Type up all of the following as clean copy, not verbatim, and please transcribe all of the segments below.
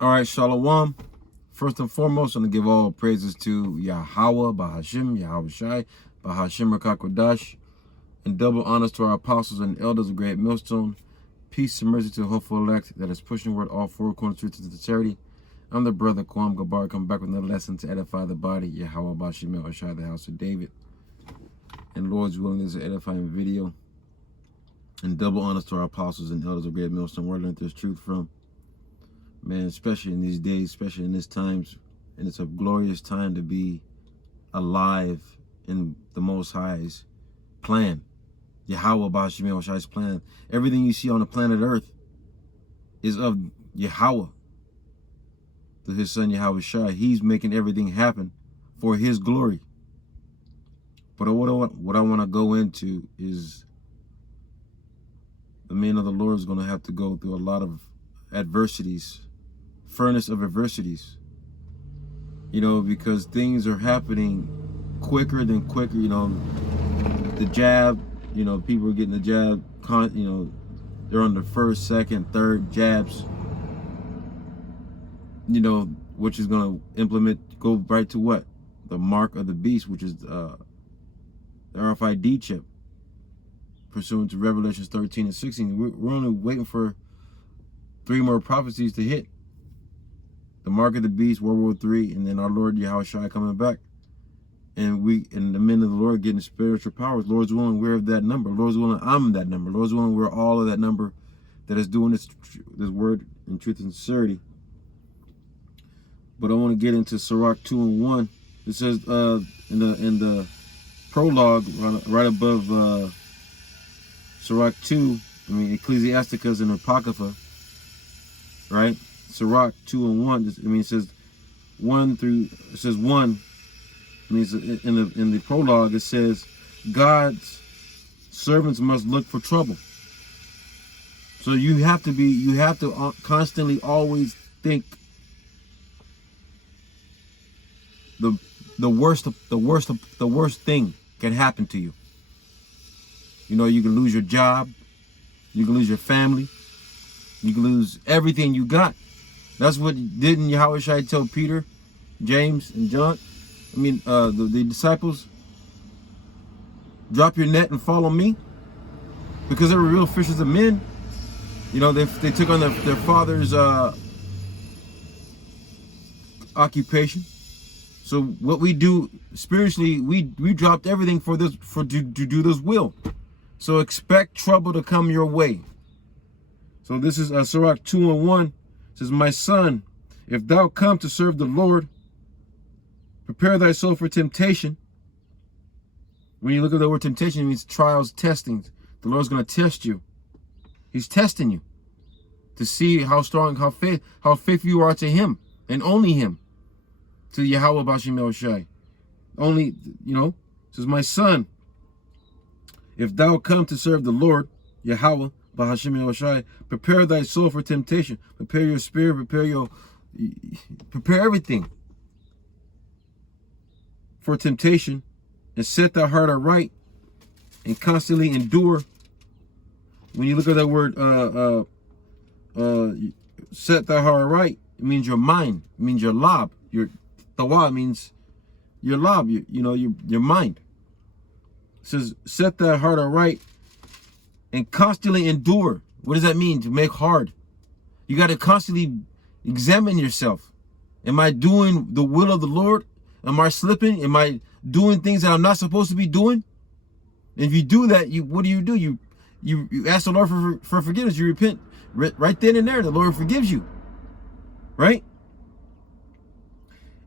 All right, Shalom. First and foremost, I'm going to give all praises to Yahweh, Bahashim, Yahweh Shai, Bahashim Rakakwadash, and double honors to our apostles and elders of Great Millstone. Peace and mercy to the hopeful elect that is pushing word all four corners truth to sincerity. I'm the brother Kwam Gabar, come back with another lesson to edify the body, Yahweh Bahashim Yahweh Shai, the house of David. And Lord's willing, is an edifying video. And double honors to our apostles and elders of Great Millstone, where I learned this truth from. Man, especially in these days, especially in these times, and it's a glorious time to be alive in the Most High's plan. Yahweh Bahashim Yahweh Shai's plan. Everything you see on the planet Earth is of Yahweh, through his son Yahweh Shai. He's making everything happen for his glory. But what I want to go into is the man of the Lord is going to have to go through a lot of adversities, furnace of adversities, you know, because things are happening quicker than quicker. You know, the jab, you know, people are getting the jab, you know, they're on the first, second, third jabs, you know, which is going to go right to what? The mark of the beast, which is the RFID chip, pursuant to Revelations 13 and 16. We're only waiting for 3 more prophecies to hit. The mark of the beast, World War III, and then our Lord Yahweh Shai coming back. And the men of the Lord getting spiritual powers. Lord's willing, we're of that number. Lord's willing, I'm that number. Lord's willing, we're all of that number that is doing this word in truth and sincerity. But I want to get into Sirach 2 and 1. It says in the prologue, right above Sirach 2, I mean Ecclesiasticus and Apocrypha, right? Sirach 2 and 1. I mean, it says 1 through. It says 1. I mean, in the prologue, it says God's servants must look for trouble. So you have to constantly always think the worst thing can happen to you. You know, you can lose your job, you can lose your family, you can lose everything you got. That's what didn't Yahweh Shai tell Peter, James, and John? I mean, the disciples, drop your net and follow me, because they were real fishers of men. You know, they took on their father's occupation. So what we do spiritually, we dropped everything to do this will. So expect trouble to come your way. So this is Sirach 2 and 1. It says, my son, if thou come to serve the Lord, prepare thy soul for temptation. When you look at the word temptation, it means trials, testings. The Lord's going to test you. He's testing you to see how strong, how faithful you are to him, and only him, to Yahweh Bahashim Yahweh Shai. Only, you know, it says, my son, if thou come to serve the Lord, Yahweh Bahashim Yahweh Shai, prepare thy soul for temptation. Prepare your spirit, prepare everything for temptation, and set thy heart aright, and constantly endure. When you look at that word, set thy heart aright, it means your mind, it means your lob. Your tawa means your lob, your mind. It says, set thy heart aright and constantly endure. What does that mean? To make hard. You got to constantly examine yourself. Am I doing the will of the Lord? Am I slipping? Am I doing things that I'm not supposed to be doing? And if you do that, what do? You ask the Lord for forgiveness. You repent right then and there. The Lord forgives you. Right?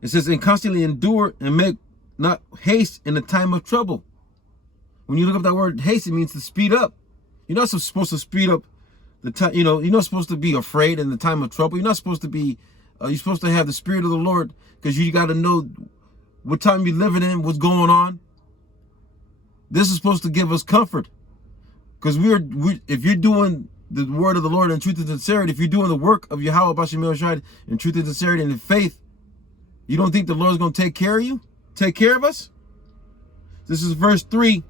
It says, and constantly endure and make not haste in the time of trouble. When you look up that word haste, it means to speed up. You're not supposed to speed up the time. You know, you're not supposed to be afraid in the time of trouble. You're not supposed to be, you're supposed to have the Spirit of the Lord, because you got to know what time you're living in, what's going on. This is supposed to give us comfort. Because if you're doing the word of the Lord in truth and sincerity, if you're doing the work of Yahweh Bahashim Yahweh Shai in truth and sincerity and in faith, you don't think the Lord's going to take care of you? Take care of us? This is verse 3.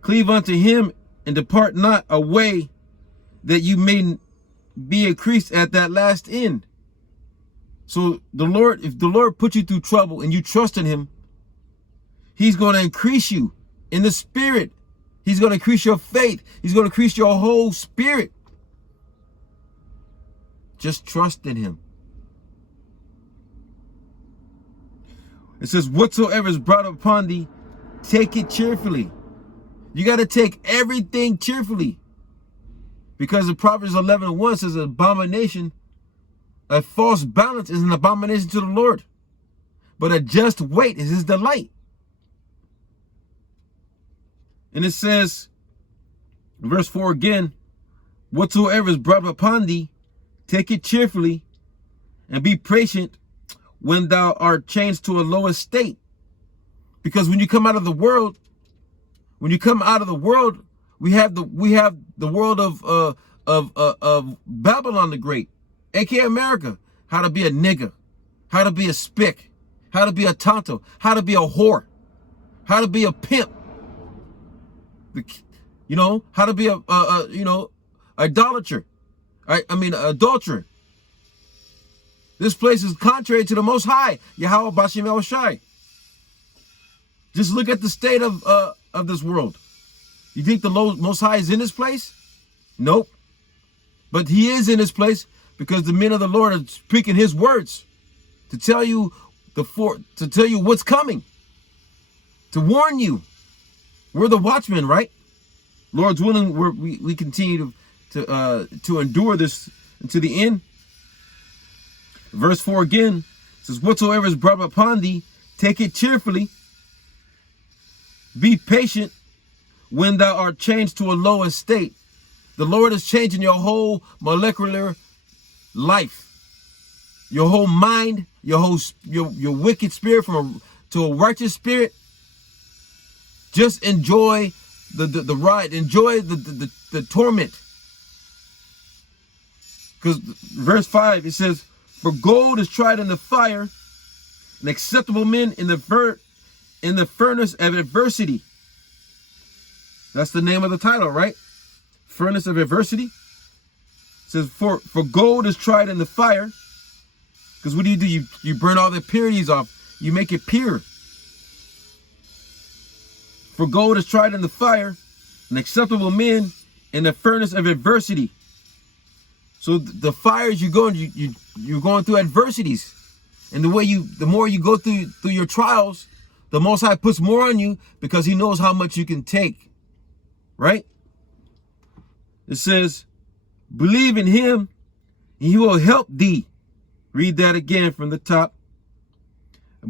Cleave unto him and depart not away, that you may be increased at that last end. So the Lord, if the Lord put you through trouble and you trust in him, he's going to increase you in the spirit. He's going to increase your faith. He's going to increase your whole spirit. Just trust in him. It says, whatsoever is brought upon thee, take it cheerfully. You got to take everything cheerfully. Because in Proverbs 11:1 says, abomination, a false balance is an abomination to the Lord, but a just weight is his delight. And it says, verse 4 again, whatsoever is brought upon thee, take it cheerfully, and be patient when thou art changed to a lower state. Because when you come out of the world, we have the world of Babylon the Great, aka America. How to be a nigger, how to be a spick, how to be a tonto, how to be a whore, how to be a pimp. How to be a idolater. I mean, adulterer. This place is contrary to the Most High, Yahweh Bashim El Shai. Just look at the state of this world. You think the Most High is in this place? Nope. But he is in this place because the men of the Lord are speaking his words to tell you what's coming, to warn you. We're the watchmen, right? Lord's willing, we continue to endure this until the end. Verse 4 again says, whatsoever is brought upon thee, take it cheerfully. Be patient when thou art changed to a lower state. The Lord is changing your whole molecular life, your whole mind, your wicked spirit to a righteous spirit. Just enjoy the ride, enjoy the torment. Because verse 5, it says, for gold is tried in the fire, and acceptable men in the furnace of adversity. That's the name of the title, right? Furnace of adversity. It says, for gold is tried in the fire. Because what do? You burn all the impurities off. You make it pure. For gold is tried in the fire, and acceptable men in the furnace of adversity. So the fires you're going through adversities. And the more you go through your trials, the Most High puts more on you because he knows how much you can take. Right? It says, believe in him, and he will help thee. Read that again from the top.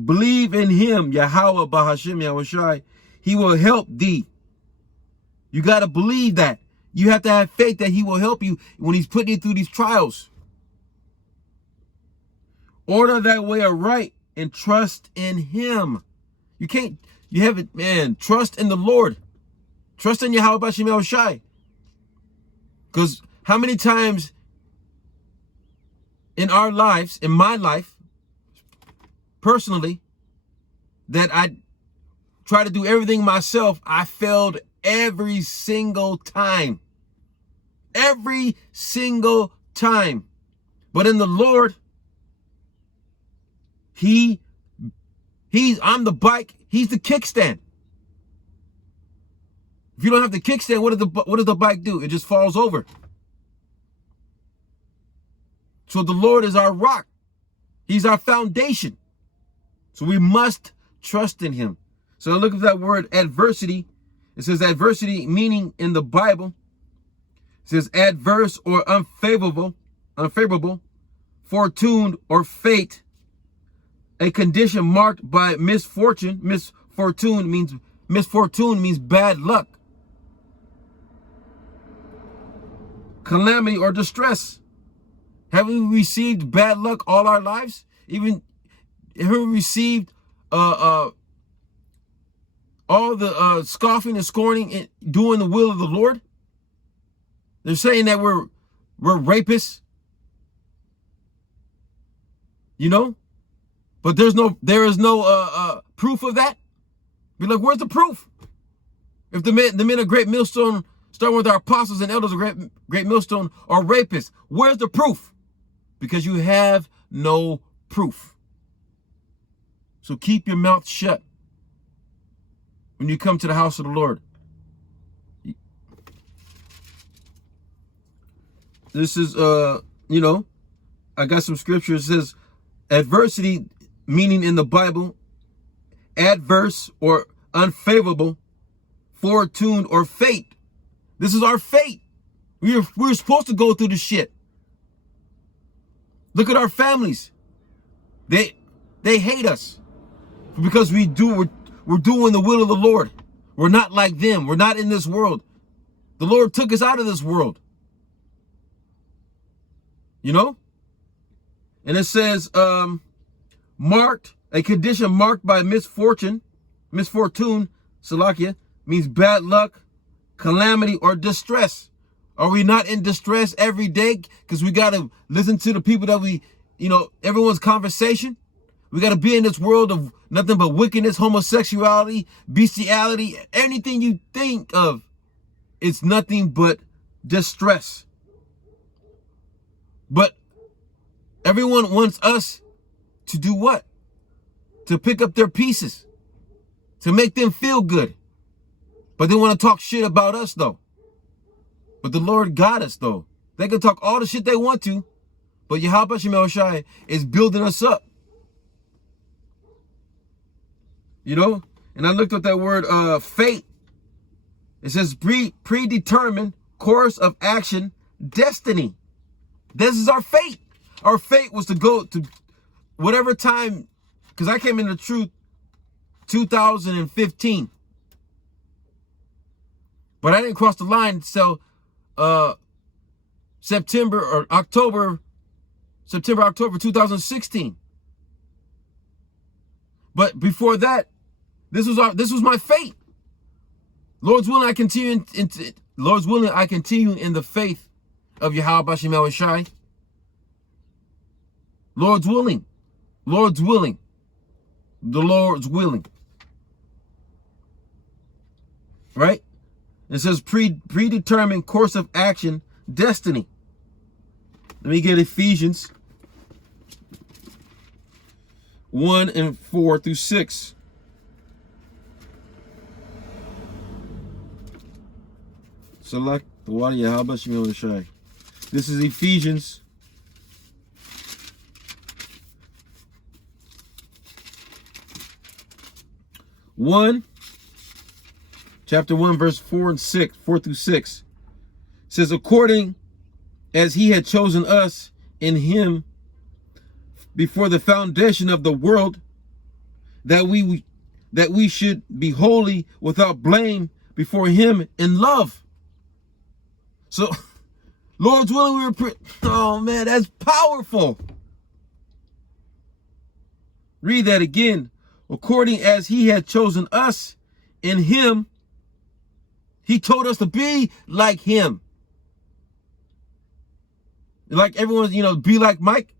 Believe in him, Yahweh Bahashim Yahushai. He will help thee. You got to believe that. You have to have faith that he will help you when he's putting you through these trials. Order that way aright and trust in him. Trust in the Lord. Trust in Yahweh Bashim El Shai. Because how many times in our lives, in my life, personally, that I try to do everything myself, I failed every single time. Every single time. But in the Lord, I'm the bike, he's the kickstand. If you don't have the kickstand, what does the bike do? It just falls over. So the Lord is our rock. He's our foundation. So we must trust in him. So look at that word adversity. It says adversity, meaning in the Bible, it says adverse or unfavorable, fortune or fate, a condition marked by misfortune. Misfortune means bad luck, calamity or distress. Have we received bad luck all our lives? Even have we received all the scoffing and scorning and doing the will of the Lord? They're saying that we're rapists, but there is no proof of that. Be like, where's the proof? If the men of Great Millstone, starting with our apostles and elders of Great Millstone, are rapists, where's the proof? Because you have no proof. So keep your mouth shut when you come to the house of the Lord. This is, you know, I got some scripture. It says adversity, meaning in the Bible, adverse or unfavorable, fortune or fate. This is our fate. We're supposed to go through the shit. Look at our families. They hate us because we're doing the will of the Lord. We're not like them. We're not in this world. The Lord took us out of this world. You know? And it says, marked, a condition marked by misfortune, Salakia, means bad luck, calamity, or distress. Are we not in distress every day? Because we got to listen to the people that we, you know, everyone's conversation. We got to be in this world of nothing but wickedness, homosexuality, bestiality, anything you think of. It's nothing but distress. But everyone wants us to do what? To pick up their pieces, to make them feel good. But they want to talk shit about us, though. But the Lord got us, though. They can talk all the shit they want to, but Yahweh Shemel Shai is building us up. You know? And I looked at that word, fate. It says predetermined course of action, destiny. This is our fate. Our fate was to go to whatever time, because I came into truth 2015. But I didn't cross the line until September, October 2016. But before that, this was my fate. Lord's willing, I continue in the faith of Yahweh Shemel Shai. Lord's willing. Lord's willing. The Lord's willing. Right? It says predetermined course of action, destiny. Let me get Ephesians 1:4-6. Select the water Yahweh Shemel Shai. This is Ephesians 1, chapter 1, verse 4-6. Says, according as he had chosen us in him before the foundation of the world, that we should be holy without blame before him in love. So, Lord's willing, oh man, that's powerful. Read that again. According as he had chosen us in him, he told us to be like him. Like everyone, you know, be like Mike.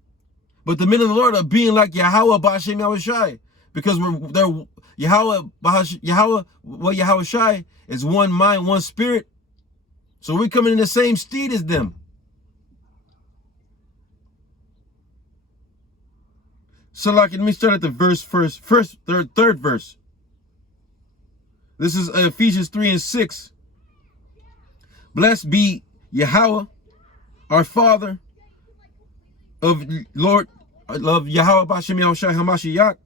But the men of the Lord are being like Yahweh B'Hashem Yahushai. Because Yahweh Shai is one mind, one spirit. So we're coming in the same steed as them. So like, let me start at the third verse. This is Ephesians 3:6. Blessed be Yahweh, our Father, of Yahweh B'Hashem Yahushai HaMashiach,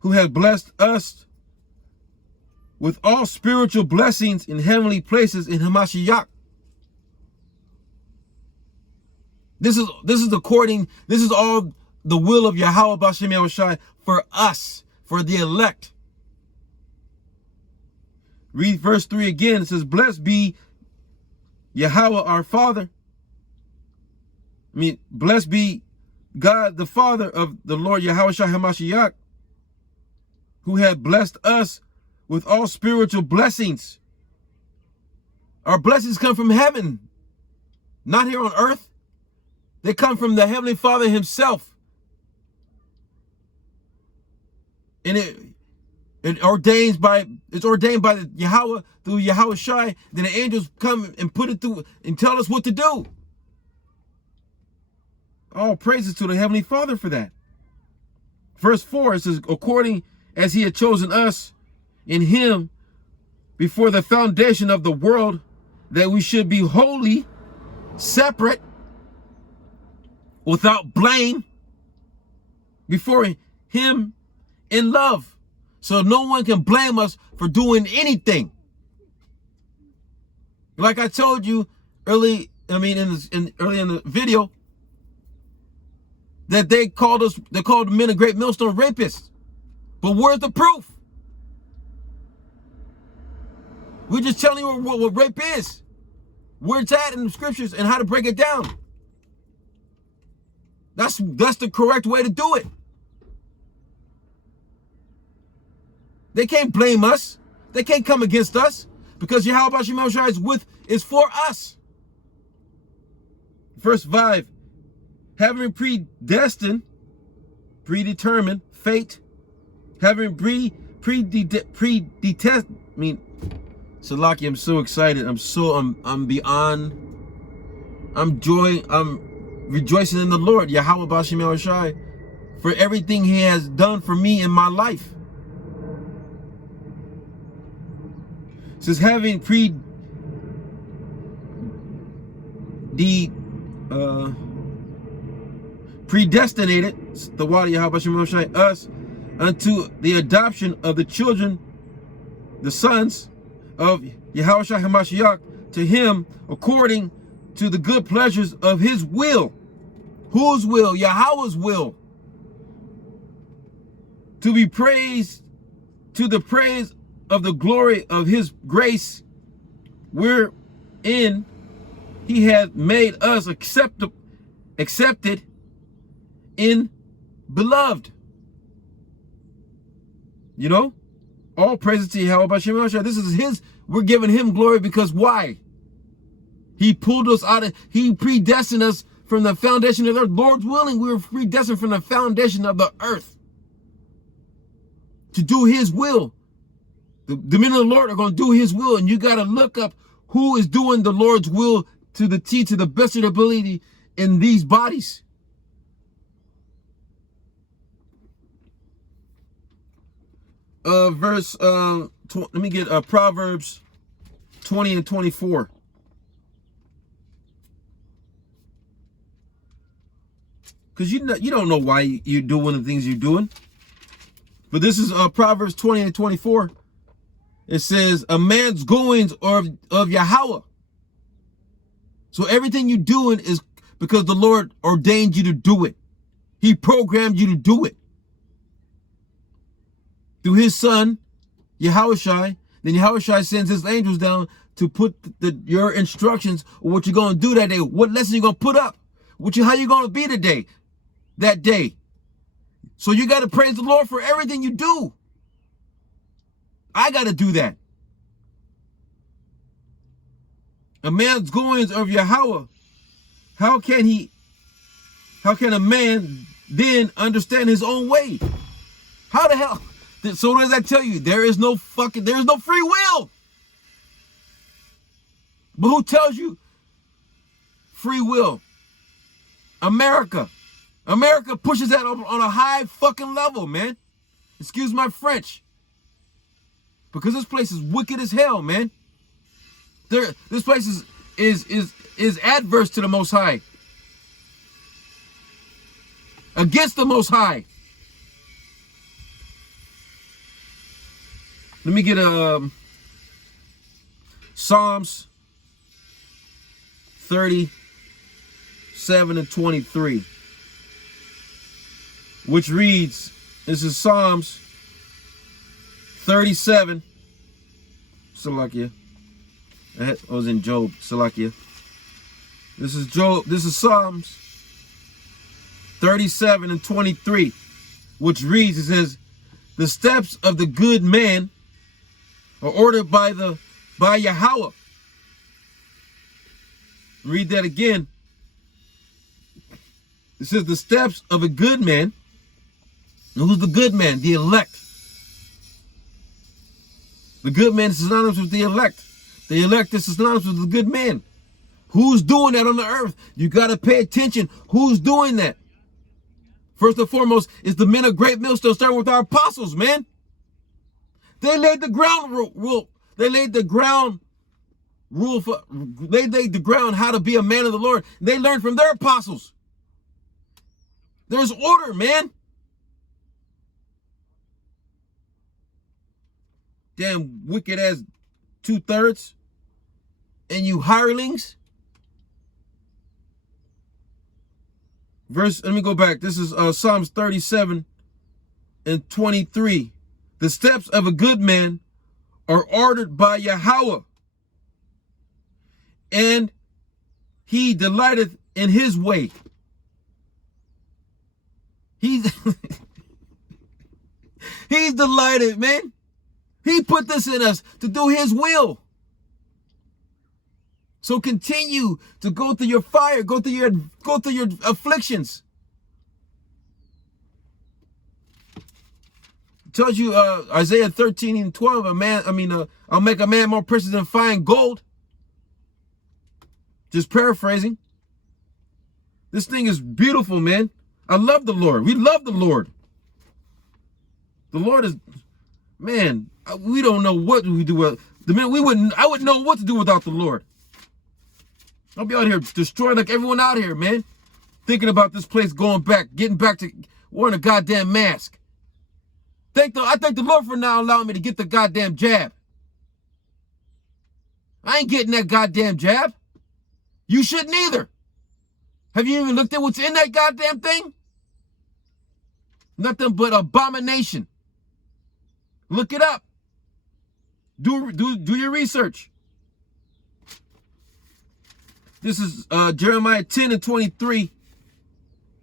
who has blessed us with all spiritual blessings in heavenly places in Hamashiach. This is all the will of Yahweh B'Hashem Yahushai for us, for the elect. Read verse 3 again. It says, blessed be Yahweh our Father. Blessed be God the Father of the Lord Yahweh Shai HaMashiach, who had blessed us with all spiritual blessings. Our blessings come from heaven, not here on earth. They come from the Heavenly Father himself. And it's ordained by the Yahweh through Yahweh Shai. Then the angels come and put it through and tell us what to do. All praises to the Heavenly Father for that. Verse 4, it says, according as he had chosen us in him before the foundation of the world, that we should be holy, separate, without blame, before him in love. So no one can blame us for doing anything. Like I told you early in the video, that they called the men of Great Millstone rapists. But where's the proof? We're just telling you what rape is, where it's at in the scriptures, and how to break it down. That's the correct way to do it. They can't blame us. They can't come against us, because Yahweh Shema Shai is for us. Verse 5, having predetermined fate, having Salaki, I'm so excited. I'm rejoicing in the Lord, Yahweh Bashim Yahushai, for everything he has done for me in my life. It says, having predestinated the Wadi Yahweh Bashim Yahushai us unto the adoption of the children, the sons of Yahushua HaMashiach, to him according to the good pleasures of his will. Whose will? Yahweh's will. To be praised, to the praise of the glory of his grace, wherein he hath made us accepted in beloved. You know? All praises to Yahweh B'Shem Yahshua. This is his. We're giving him glory because why? He pulled us out of, he predestined us from the foundation of the earth. Lord's willing, we were predestined from the foundation of the earth to do his will. The men of the Lord are going to do his will, and you got to look up who is doing the Lord's will to the T, to the best of their ability in these bodies. Let me get Proverbs 20 and 24. Because you don't know why you're doing the things you're doing. But this is Proverbs 20 and 24. It says, a man's goings are of Yahweh. So everything you're doing is because the Lord ordained you to do it. He programmed you to do it. Through his son, Yahushai, then Yahushai sends his angels down to put your instructions on what you're going to do that day, what lesson you're going to put up, how you're going to be today, that day. So you got to praise the Lord for everything you do. I got to do that. A man's goings of Yahweh. How can a man then understand his own way? How the hell? So what does that tell you? There is no free will. But who tells you free will? America. America pushes that on a high fucking level, man. Excuse my French. Because this place is wicked as hell, man. This place is adverse to the Most High. Against the Most High. Let me get Psalms 37 and 23, which reads, this is Psalms 37, Salakia. I was in Job, Salakia. This is Psalms 37 and 23, which reads, it says, the steps of the good man are ordered by Yahweh. Read that again. It says the steps of a good man. Who's the good man? The elect. The good man is synonymous with the elect. The elect is synonymous with the good man. Who's doing that on the earth? You got to pay attention. Who's doing that? First and foremost is the men of Great Millstone, starting with our apostles, man. They laid the ground rule. They laid the ground rule for. They laid the ground how to be a man of the Lord. They learned from their apostles. There's order, man. Damn wicked ass 2/3, and you hirelings. Let me go back. This is Psalms 37 and 23. The steps of a good man are ordered by Yahweh, and he delighteth in his way. He's delighted, man. He put this in us to do his will. So continue to go through your fire, go through your afflictions. It tells you Isaiah 13 and 12, I'll make a man more precious than fine gold. Just paraphrasing. This thing is beautiful, man. I love the Lord. We love the Lord. The Lord is, man, we don't know what we do with the man. I wouldn't know what to do without the Lord. I'll be out here destroying like everyone out here, man. Thinking about this place getting back to wearing a goddamn mask. I thank the Lord for now allowing me to get the goddamn jab. I ain't getting that goddamn jab. You shouldn't either. Have you even looked at what's in that goddamn thing? Nothing but abomination. Look it up. Do your research. This is Jeremiah 10 and 23,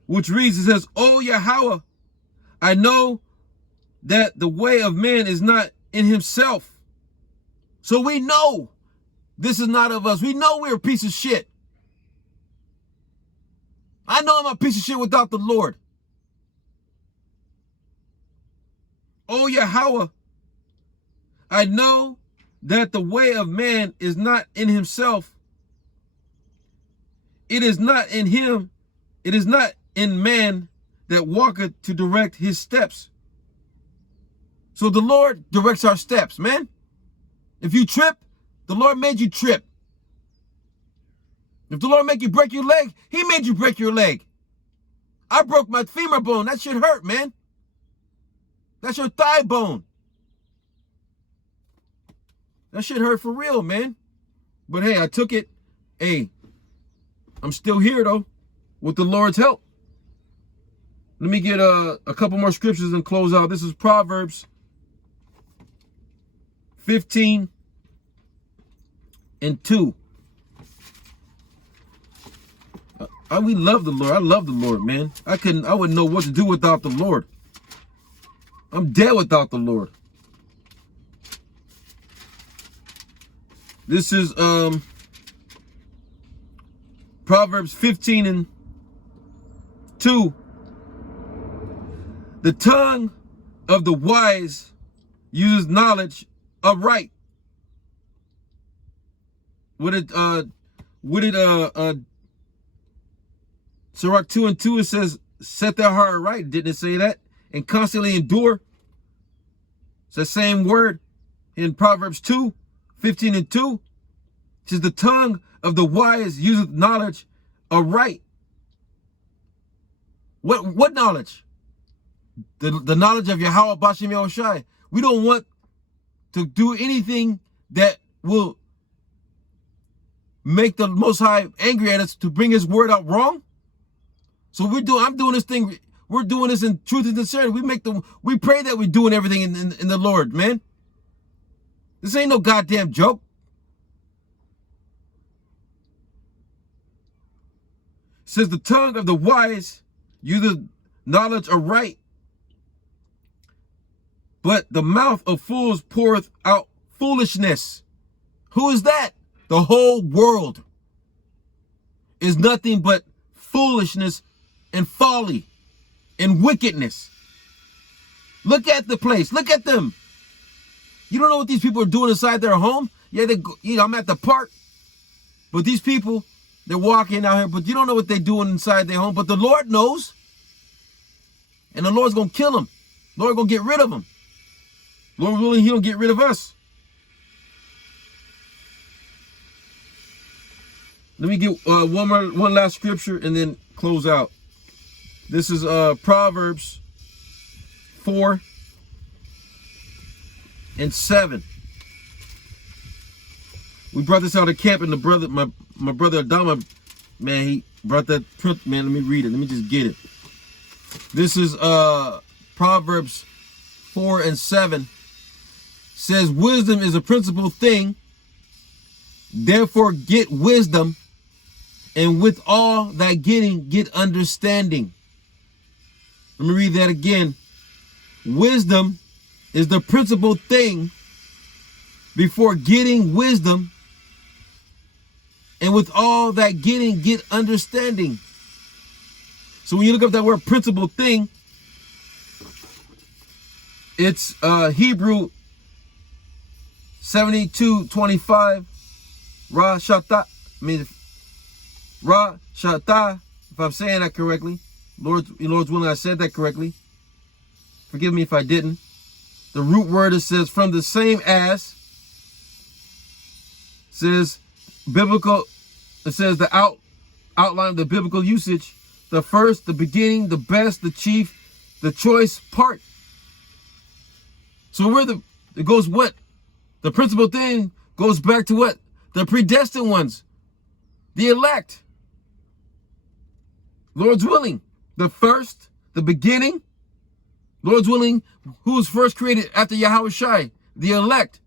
which reads, it says, "O Yahweh, I know that the way of man is not in himself." So we know this is not of us. We know we're a piece of shit. I know I'm a piece of shit without the Lord. "O Yahweh, I know that the way of man is not in himself. It is not in him. It is not in man that walketh to direct his steps." So the Lord directs our steps, man. If you trip, the Lord made you trip. If the Lord make you break your leg, he made you break your leg. I broke my femur bone. That shit hurt, man. That's your thigh bone. That shit hurt for real, man. But hey, I took it. Hey, I'm still here, though, with the Lord's help. Let me get a couple more scriptures and close out. This is Proverbs 15 and 2. We love the Lord. I love the Lord, man. I wouldn't know what to do without the Lord. I'm dead without the Lord. This is Proverbs 15 and 2. The tongue of the wise uses knowledge aright. Sirach 2 and 2, it says, set their heart right. Didn't it say that? And constantly endure. It's the same word in Proverbs 2, 15 and 2. It says, the tongue of the wise useth knowledge aright. What knowledge? The knowledge of Yahweh Bashem Yahushai. We don't want to do anything that will make the Most High angry at us to bring his word out wrong. So I'm doing this thing. We're doing this in truth and sincerity. We pray that we're doing everything in the Lord, man. This ain't no goddamn joke. It says the tongue of the wise useth knowledge aright, but the mouth of fools poureth out foolishness. Who is that? The whole world is nothing but foolishness and folly and wickedness. Look at the place. Look at them. You don't know what these people are doing inside their home? Yeah, I'm at the park. But these people, they're walking out here, but you don't know what they're doing inside their home. But the Lord knows. And the Lord's going to kill him. Lord going to get rid of him. Lord willing, he don't get rid of us. Let me get one last scripture and then close out. This is Proverbs 4:7. We brought this out of camp, and my brother Adama, man, he brought that print. Man, let me read it. Let me just get it. This is Proverbs 4:7. Says, wisdom is a principal thing. Therefore, get wisdom, and with all that getting, get understanding. Let me read that again. Wisdom is the principal thing. Before getting wisdom, and with all that getting, get understanding. So when you look up that word principal thing, it's Hebrew 72:25. Ra Shata. Ra Shata. If I'm saying that correctly, Lord's willing, I said that correctly. Forgive me if I didn't. The root word, it says from the same as. Says biblical. It says the outline of the biblical usage. The first, the beginning, the best, the chief, the choice part. So it goes what? The principal thing goes back to what? The predestined ones. The elect. Lord's willing. The first, the beginning. Lord's willing, who was first created after Yahweh Shai? The elect.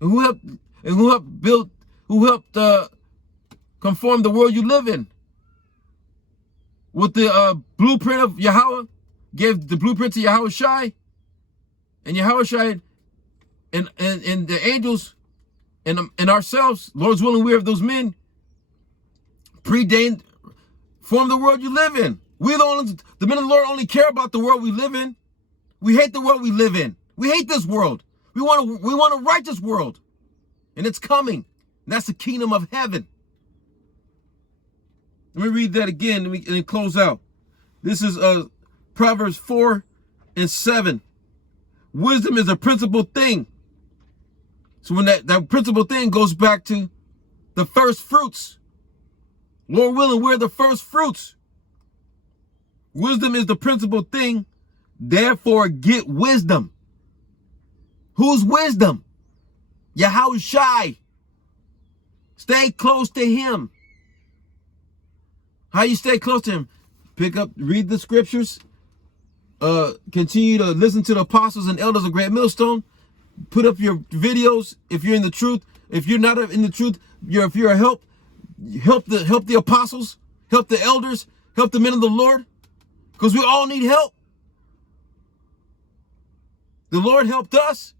And who helped build, who helped conform the world you live in. With the blueprint of Yahweh, gave the blueprint to Yahweh Shai. And Yahweh Shai and the angels and ourselves, Lord's willing, we are those men, predained, form the world you live in. The men of the Lord only care about the world we live in. We hate the world we live in. We hate this world. We want a righteous world. And it's coming. And that's the kingdom of heaven. Let me read that again and then close out. This is Proverbs 4:7. Wisdom is a principal thing. So when that principal thing goes back to the first fruits. Lord willing, we're the first fruits. Wisdom is the principal thing. Therefore, get wisdom. Whose wisdom? Yahweh Shai. Stay close to him. How you stay close to him? Read the scriptures. Continue to listen to the apostles and elders of Great Millstone. Put up your videos if you're in the truth. If you're not in the truth, if you're a help the apostles, help the elders, help the men of the Lord. Because we all need help. The Lord helped us.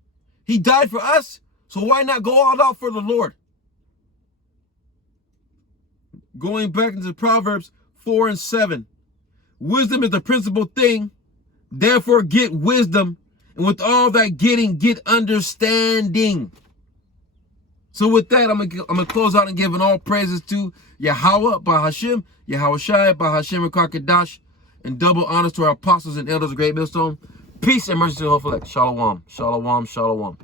He died for us. So why not go all out for the Lord? Going back into Proverbs 4:7. Wisdom is the principal thing. Therefore, get wisdom. And with all that getting, get understanding. So with that, I'm gonna close out and giving all praises to Yahweh, Bahashim, Yahweh Shai, Bahashim, Rakakadash, and double honors to our apostles and elders of Great Millstone. Peace and mercy to the whole elect. Shalom, shalom, shalom.